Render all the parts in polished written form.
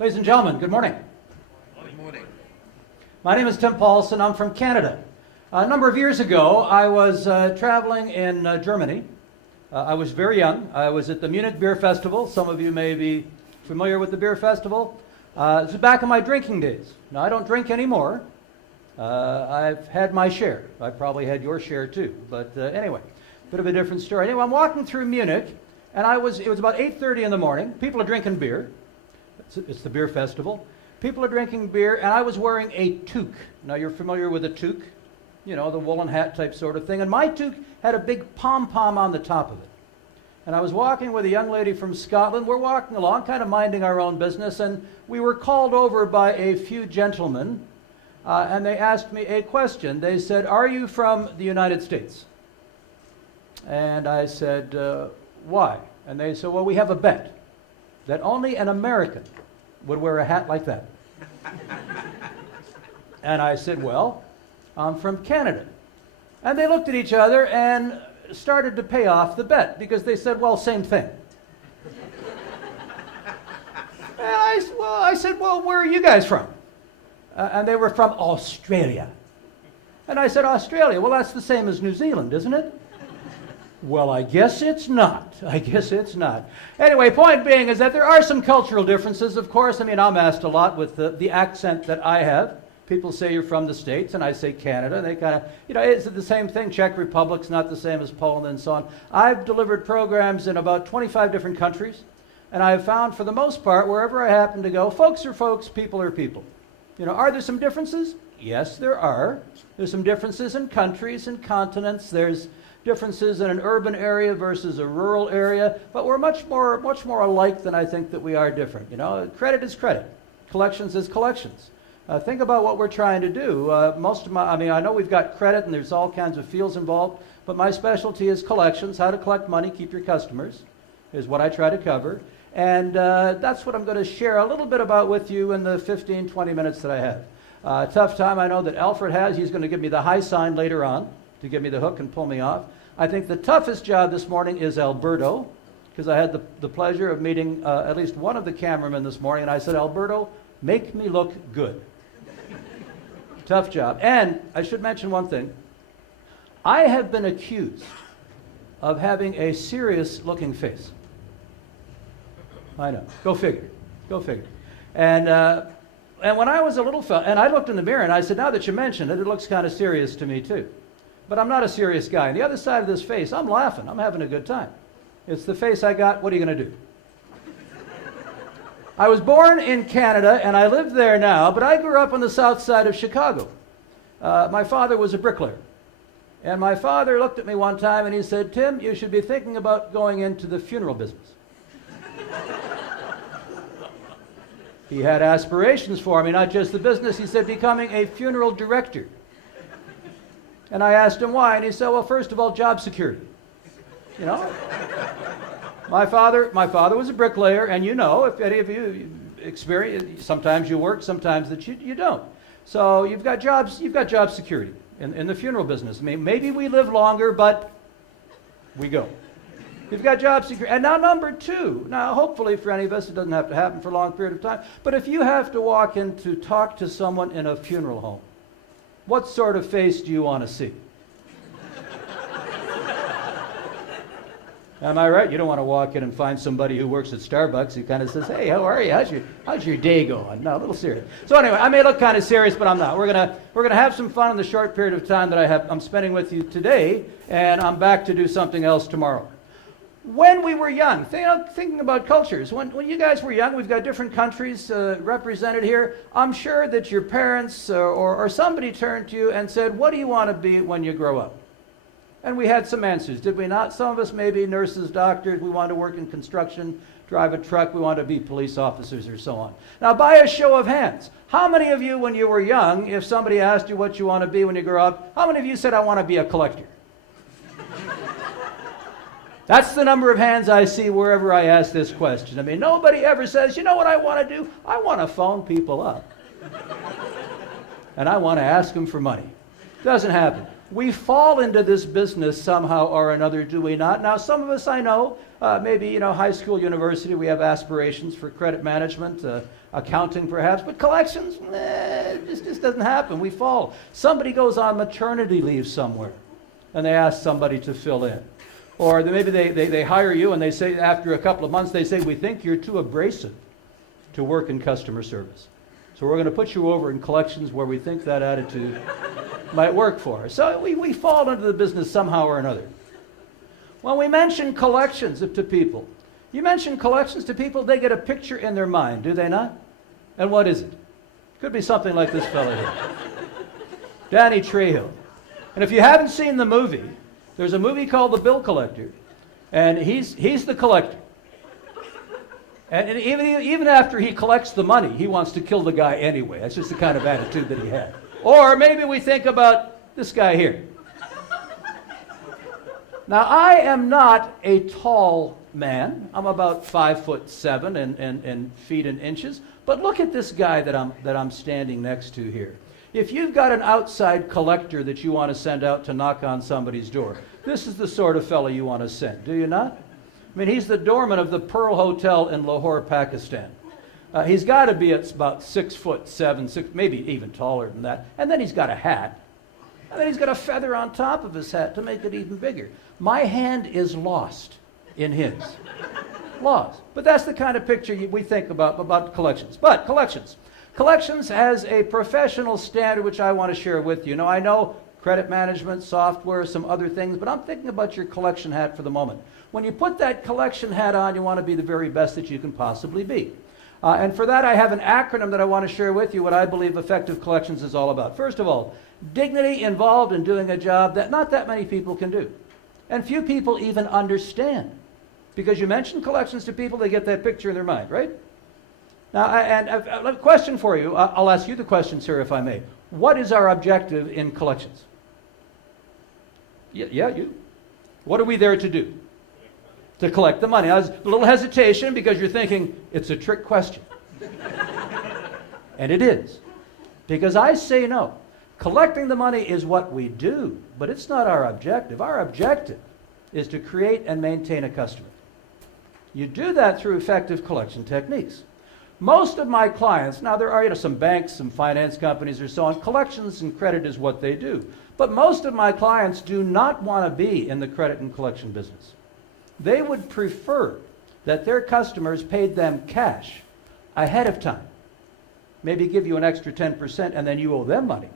Ladies and gentlemen, good morning. Good morning. My name is Tim Paulsen. I'm from Canada. A number of years ago, I was traveling in Germany. I was very young. I was at the Munich Beer Festival. Some of you may be familiar with the beer festival. This is back in my drinking days. Now, I don't drink anymore. I've had my share. I probably had your share too. But anyway, bit of a different story. Anyway, I'm walking through Munich, and it was about 8:30 in the morning. People are drinking beer. It's the beer festival. People are drinking beer, and I was wearing a toque. Now, you're familiar with a toque? You know, the woolen hat type sort of thing. And my toque had a big pom-pom on the top of it. And I was walking with a young lady from Scotland. We're walking along, kind of minding our own business, and we were called over by a few gentlemen, and they asked me a question. They said, "Are you from the United States?" And I said, "Why?" And they said, "Well, we have a bet that only an American would wear a hat like that." And I said, "Well, I'm from Canada." And they looked at each other and started to pay off the bet because they said, "Well, same thing." And I said, "Well, where are you guys from?" And they were from Australia. And I said, "Australia? Well, that's the same as New Zealand, isn't it?" "Well, I guess it's not. I guess it's not." Anyway, point being is that there are some cultural differences, of course. I mean, I'm asked a lot with the accent that I have. People say you're from the States, and I say Canada, and they kind of, is it the same thing? Czech Republic's not the same as Poland and so on. I've delivered programs in about 25 different countries, and I've found, for the most part, wherever I happen to go, folks are folks, people are people. Are there some differences? Yes, there are. There's some differences in countries and continents. There's differences in an urban area versus a rural area, but we're much more alike than I think that we are different. Credit is credit. Collections is collections. Think about what we're trying to do. I know we've got credit and there's all kinds of fields involved, but my specialty is collections, how to collect money, keep your customers, is what I try to cover. And that's what I'm going to share a little bit about with you in the 15, 20 minutes that I have. Tough time I know that Alfred has. He's going to give me the high sign later on to give me the hook and pull me off. I think the toughest job this morning is Alberto, because I had the pleasure of meeting at least one of the cameramen this morning, and I said, "Alberto, make me look good." Tough job. And I should mention one thing. I have been accused of having a serious-looking face. I know. Go figure. Go figure. And when I was a little fella, and I looked in the mirror and I said, now that you mention it, it looks kind of serious to me too. But I'm not a serious guy. On the other side of this face, I'm laughing. I'm having a good time. It's the face I got. What are you going to do? I was born in Canada, and I live there now, but I grew up on the south side of Chicago. My father was a bricklayer. And my father looked at me one time and he said, "Tim, you should be thinking about going into the funeral business." He had aspirations for me, not just the business. He said, becoming a funeral director. And I asked him why, and he said, "Well, first of all, job security. My father was a bricklayer, and if any of you experience, sometimes you work, sometimes that you don't. So you've got job security in the funeral business. I mean, maybe we live longer, but we go. You've got job security. And now number two, now hopefully for any of us it doesn't have to happen for a long period of time, but if you have to walk in to talk to someone in a funeral home, what sort of face do you want to see? Am I right? You don't want to walk in and find somebody who works at Starbucks who kind of says, "Hey, how are you? How's your day going?" No, a little serious. So anyway, I may look kind of serious, but I'm not. We're gonna have some fun in the short period of time that I'm spending with you today, and I'm back to do something else tomorrow. When we were young, thinking about cultures, when you guys were young, we've got different countries represented here. I'm sure that your parents or somebody turned to you and said, "What do you want to be when you grow up?" And we had some answers, did we not? Some of us maybe nurses, doctors, we wanted to work in construction, drive a truck, we wanted to be police officers or so on. Now, by a show of hands, how many of you when you were young, if somebody asked you what you want to be when you grow up, how many of you said, "I want to be a collector"? That's the number of hands I see wherever I ask this question. I mean, nobody ever says, "You know what I want to do? I want to phone people up. And I want to ask them for money." Doesn't happen. We fall into this business somehow or another, do we not? Now, some of us I know, maybe, high school, university, we have aspirations for credit management, accounting perhaps, but collections, it just doesn't happen. We fall. Somebody goes on maternity leave somewhere, and they ask somebody to fill in. Or maybe they hire you, and they say, after a couple of months, they say, we think you're too abrasive to work in customer service. So we're going to put you over in collections where we think that attitude might work for us. So we fall into the business somehow or another. When we mention collections to people, you mention collections to people, they get a picture in their mind, do they not? And what is it? Could be something like this fellow here. Danny Trejo. And if you haven't seen the movie, there's a movie called The Bill Collector, and he's the collector. And even after he collects the money, he wants to kill the guy anyway. That's just the kind of attitude that he had. Or maybe we think about this guy here. Now, I am not a tall man. I'm about 5'7" and feet and inches. But look at this guy that I'm standing next to here. If you've got an outside collector that you want to send out to knock on somebody's door, this is the sort of fellow you want to send, do you not? I mean, he's the doorman of the Pearl Hotel in Lahore, Pakistan. He's got to be at about 6'7", maybe even taller than that. And then he's got a hat. And then he's got a feather on top of his hat to make it even bigger. My hand is lost in his. Lost. But that's the kind of picture we think about collections. But collections has a professional standard which I want to share with you. Now, I know credit management, software, some other things, but I'm thinking about your collection hat for the moment. When you put that collection hat on, you want to be the very best that you can possibly be. And for that, I have an acronym that I want to share with you what I believe effective collections is all about. First of all, dignity involved in doing a job that not that many people can do. And few people even understand. Because you mention collections to people, they get that picture in their mind, right? Now, a question for you. I'll ask you the question, sir, if I may. What is our objective in collections? Yeah, you. What are we there to do? To collect the money. Now, there's a little hesitation because you're thinking, it's a trick question. And it is. Because I say no. Collecting the money is what we do, but it's not our objective. Our objective is to create and maintain a customer. You do that through effective collection techniques. Most of my clients, now there are some banks, some finance companies or so on, collections and credit is what they do. But most of my clients do not want to be in the credit and collection business. They would prefer that their customers paid them cash ahead of time. Maybe give you an extra 10% and then you owe them money.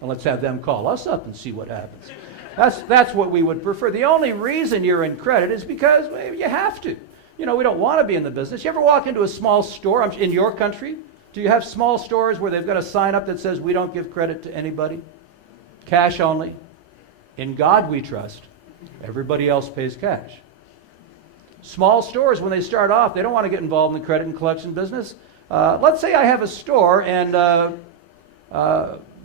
And let's have them call us up and see what happens. That's what we would prefer. The only reason you're in credit is because you have to. We don't want to be in the business. You ever walk into a small store in your country? Do you have small stores where they've got a sign up that says, we don't give credit to anybody? Cash only. In God we trust. Everybody else pays cash. Small stores, when they start off, they don't want to get involved in the credit and collection business. Let's say I have a store and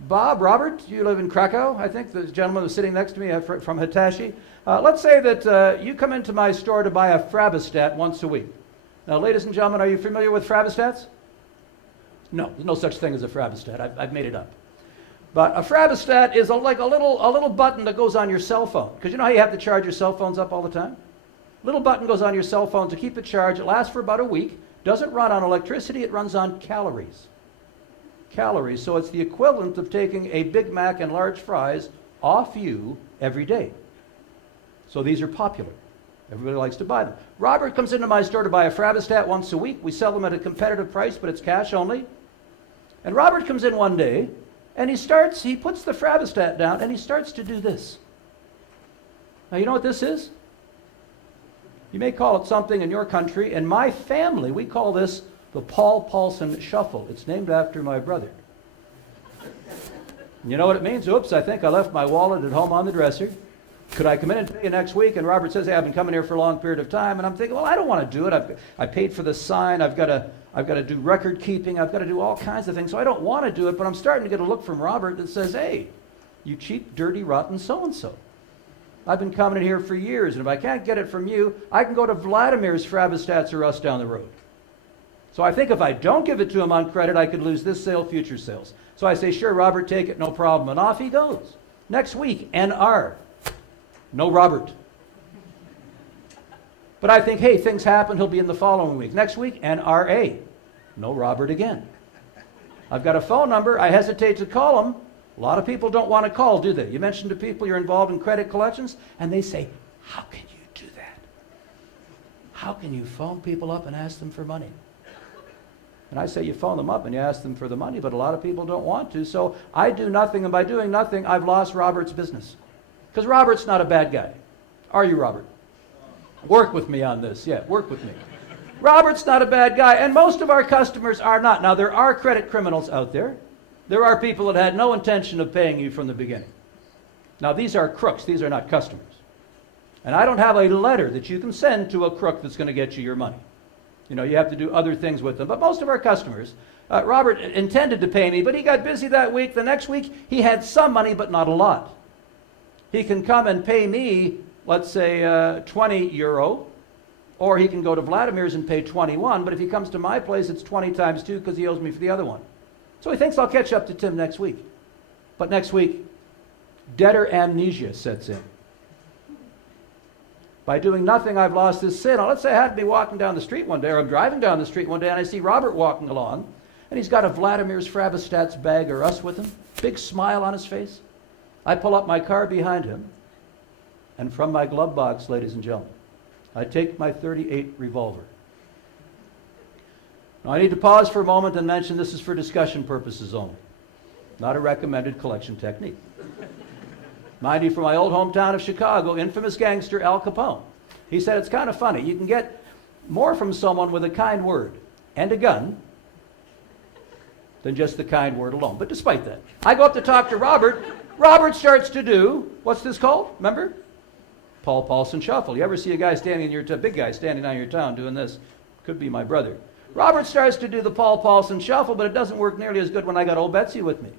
Robert, you live in Krakow, I think, the gentleman who's sitting next to me from Hitachi. Let's say that you come into my store to buy a Frabistat once a week. Now, ladies and gentlemen, are you familiar with Frabistats? No, there's no such thing as a Frabistat. I've made it up. But a Frabistat is like a little button that goes on your cell phone. Because you know how you have to charge your cell phones up all the time? Little button goes on your cell phone to keep it charged. It lasts for about a week. Doesn't run on electricity. It runs on calories. Calories. So it's the equivalent of taking a Big Mac and large fries off you every day. So these are popular. Everybody likes to buy them. Robert comes into my store to buy a Frabistat once a week. We sell them at a competitive price, but it's cash only. And Robert comes in one day, and he puts the Frabistat down, and he starts to do this. Now, you know what this is? You may call it something in your country. In my family, we call this the Paulsen shuffle. It's named after my brother. You know what it means? Oops, I think I left my wallet at home on the dresser. Could I come in and pay you next week? And Robert says, hey, I've been coming here for a long period of time. And I'm thinking, well, I don't want to do it. I paid for the sign. I've got to do record keeping. I've got to do all kinds of things. So I don't want to do it. But I'm starting to get a look from Robert that says, hey, you cheap, dirty, rotten so-and-so. I've been coming in here for years. And if I can't get it from you, I can go to Vladimir's Frabistats or us down the road. So I think if I don't give it to him on credit, I could lose this sale, future sales. So I say, sure, Robert, take it, no problem. And off he goes. Next week, NR. No Robert. But I think, hey, things happen, he'll be in the following week. Next week, NRA. No Robert again. I've got a phone number, I hesitate to call him. A lot of people don't want to call, do they? You mention to people you're involved in credit collections, and they say, how can you do that? How can you phone people up and ask them for money? And I say you phone them up and you ask them for the money, but a lot of people don't want to, so I do nothing, and by doing nothing, I've lost Robert's business. Because Robert's not a bad guy. Are you, Robert? Work with me on this, yeah, work with me. Robert's not a bad guy, and most of our customers are not. Now, there are credit criminals out there. There are people that had no intention of paying you from the beginning. Now, these are crooks. These are not customers. And I don't have a letter that you can send to a crook that's going to get you your money. You know, you have to do other things with them. But most of our customers, Robert intended to pay me, but he got busy that week. The next week, he had some money, but not a lot. He can come and pay me, let's say, 20 euro, or he can go to Vladimir's and pay 21, but if he comes to my place, it's 20 times 2 because he owes me for the other one. So he thinks I'll catch up to Tim next week. But next week, debtor amnesia sets in. By doing nothing, I've lost this sale. Now, let's say I happen to be walking down the street one day, or I'm driving down the street one day, and I see Robert walking along, and he's got a Vladimir's Frabistats bag or us with him, big smile on his face. I pull up my car behind him, and from my glove box, ladies and gentlemen, I take my .38 revolver. Now, I need to pause for a moment and mention this is for discussion purposes only, not a recommended collection technique. Mind you, from my old hometown of Chicago, infamous gangster Al Capone. He said it's kind of funny. You can get more from someone with a kind word and a gun than just the kind word alone. But despite that, I go up to talk to Robert. Robert starts to do, what's this called? Remember? Paulsen shuffle. You ever see a guy standing in your big guy standing on your town doing this? Could be my brother. Robert starts to do the Paulsen shuffle, but it doesn't work nearly as good when I got old Betsy with me.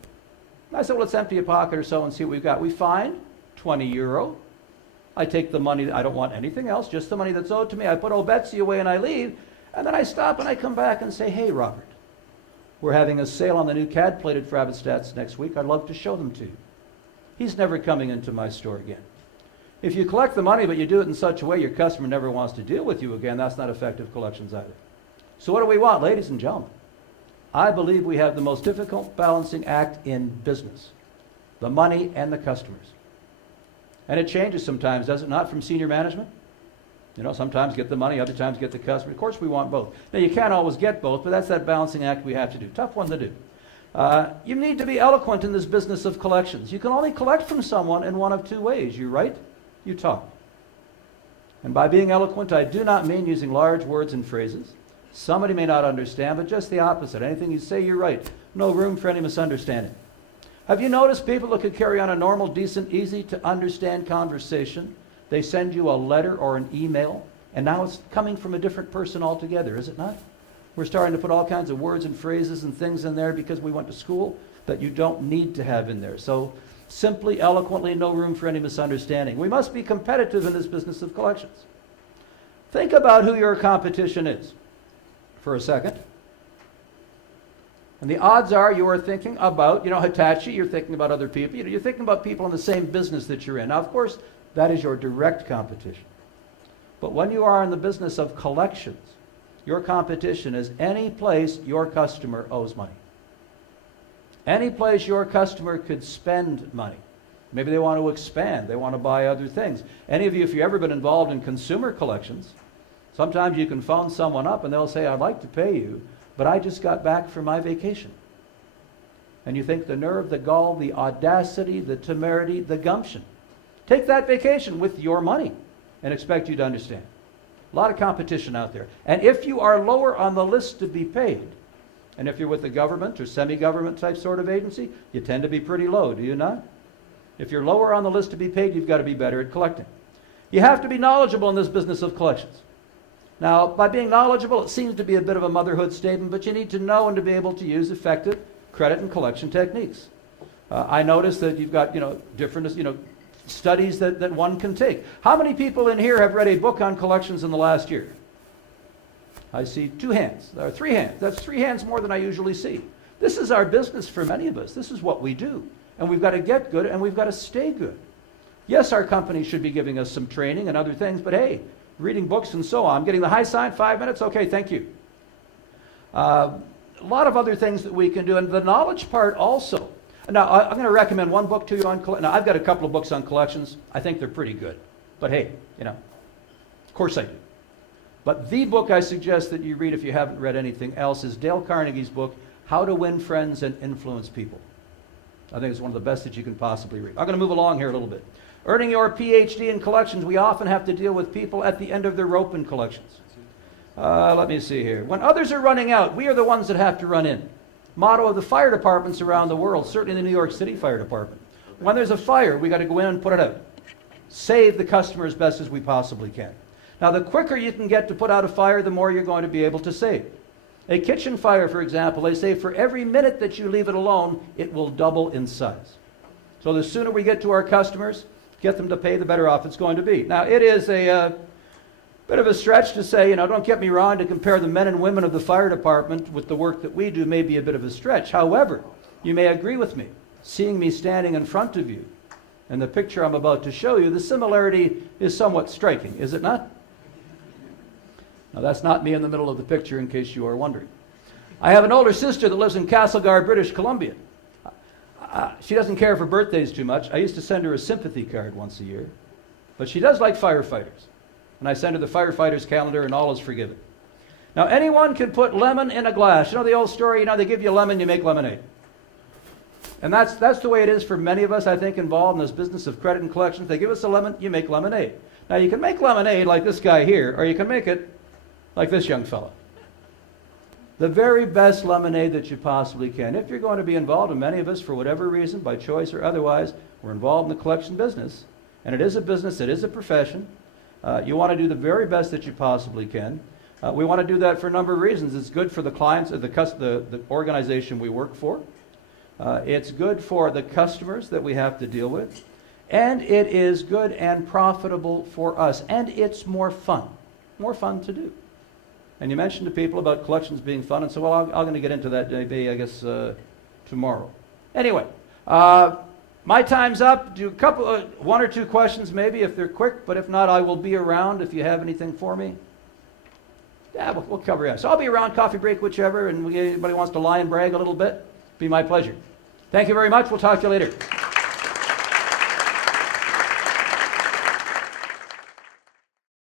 And I said, well, let's empty a pocket or so and see what we've got. We find 20 euro. I take the money. I don't want anything else, just the money that's owed to me. I put old Betsy away and I leave. And then I stop and I come back and say, hey, Robert, we're having a sale on the new CAD-plated Frabistats next week. I'd love to show them to you. He's never coming into my store again. If you collect the money, but you do it in such a way your customer never wants to deal with you again, that's not effective collections either. So what do we want, ladies and gentlemen? I believe we have the most difficult balancing act in business, the money and the customers. And it changes sometimes, does it not, from senior management? You know, sometimes get the money, other times get the customer. Of course we want both. Now, you can't always get both, but that's that balancing act we have to do. Tough one to do. You need to be eloquent in this business of collections. You can only collect from someone in one of two ways. You write, you talk. And by being eloquent, I do not mean using large words and phrases. Somebody may not understand, but just the opposite. Anything you say, you're right. No room for any misunderstanding. Have you noticed people that could carry on a normal, decent, easy to understand conversation? They send you a letter or an email, and now it's coming from a different person altogether, is it not? We're starting to put all kinds of words and phrases and things in there because we went to school that you don't need to have in there. So simply, eloquently, no room for any misunderstanding. We must be competitive in this business of collections. Think about who your competition is for a second. And the odds are you are thinking about, Hitachi, you're thinking about other people. You're thinking about people in the same business that you're in. Now, of course, that is your direct competition. But when you are in the business of collections, your competition is any place your customer owes money. Any place your customer could spend money. Maybe they want to expand. They want to buy other things. Any of you, if you've ever been involved in consumer collections, sometimes you can phone someone up and they'll say, I'd like to pay you, but I just got back from my vacation. And you think the nerve, the gall, the audacity, the temerity, the gumption. Take that vacation with your money and expect you to understand. A lot of competition out there. And if you are lower on the list to be paid, and if you're with a government or semi-government type sort of agency, you tend to be pretty low, do you not? If you're lower on the list to be paid, you've got to be better at collecting. You have to be knowledgeable in this business of collections. Now, by being knowledgeable, it seems to be a bit of a motherhood statement, but you need to know and to be able to use effective credit and collection techniques. I noticed that you've got, different, studies that one can take. How many people in here have read a book on collections in the last year? I see 2 hands, or 3 hands. That's 3 hands more than I usually see. This is our business for many of us. This is what we do. And we've got to get good, and we've got to stay good. Yes, our company should be giving us some training and other things, but hey, reading books and so on. I'm getting the high sign, 5 minutes, okay, thank you. A lot of other things that we can do, and the knowledge part also. Now, I'm going to recommend one book to you on collections. Now, I've got a couple of books on collections. I think they're pretty good. But hey, of course I do. But the book I suggest that you read if you haven't read anything else is Dale Carnegie's book, How to Win Friends and Influence People. I think it's one of the best that you can possibly read. I'm going to move along here a little bit. Earning your PhD in collections, we often have to deal with people at the end of their rope in collections. Let me see here. When others are running out, we are the ones that have to run in. Motto of the fire departments around the world, certainly the New York City Fire Department. When there's a fire, we got to go in and put it out. Save the customer as best as we possibly can. Now, the quicker you can get to put out a fire, the more you're going to be able to save. A kitchen fire, for example, they say for every minute that you leave it alone, it will double in size. So the sooner we get to our customers, get them to pay, the better off it's going to be. Now, it is a bit of a stretch to say, don't get me wrong, to compare the men and women of the fire department with the work that we do may be a bit of a stretch. However, you may agree with me. Seeing me standing in front of you and the picture I'm about to show you, the similarity is somewhat striking, is it not? Now, that's not me in the middle of the picture, in case you are wondering. I have an older sister that lives in Castlegar, British Columbia. She doesn't care for birthdays too much. I used to send her a sympathy card once a year. But she does like firefighters. And I send her the firefighters calendar, and all is forgiven. Now, anyone can put lemon in a glass. You know the old story, they give you a lemon, you make lemonade. And that's the way it is for many of us, I think, involved in this business of credit and collections. They give us a lemon, you make lemonade. Now, you can make lemonade like this guy here, or you can make it like this young fella. The very best lemonade that you possibly can. If you're going to be involved, and many of us, for whatever reason, by choice or otherwise, we're involved in the collection business, and it is a business, it is a profession, you want to do the very best that you possibly can. We want to do that for a number of reasons. It's good for the clients, the organization we work for. It's good for the customers that we have to deal with. And it is good and profitable for us. And it's more fun to do. And you mentioned to people about collections being fun, and so, well, I'm going to get into that maybe, I guess, tomorrow. Anyway, my time's up. Do one or two questions maybe if they're quick, but if not, I will be around if you have anything for me. Yeah, we'll cover it. So I'll be around, coffee break, whichever, and anybody wants to lie and brag a little bit, be my pleasure. Thank you very much. We'll talk to you later.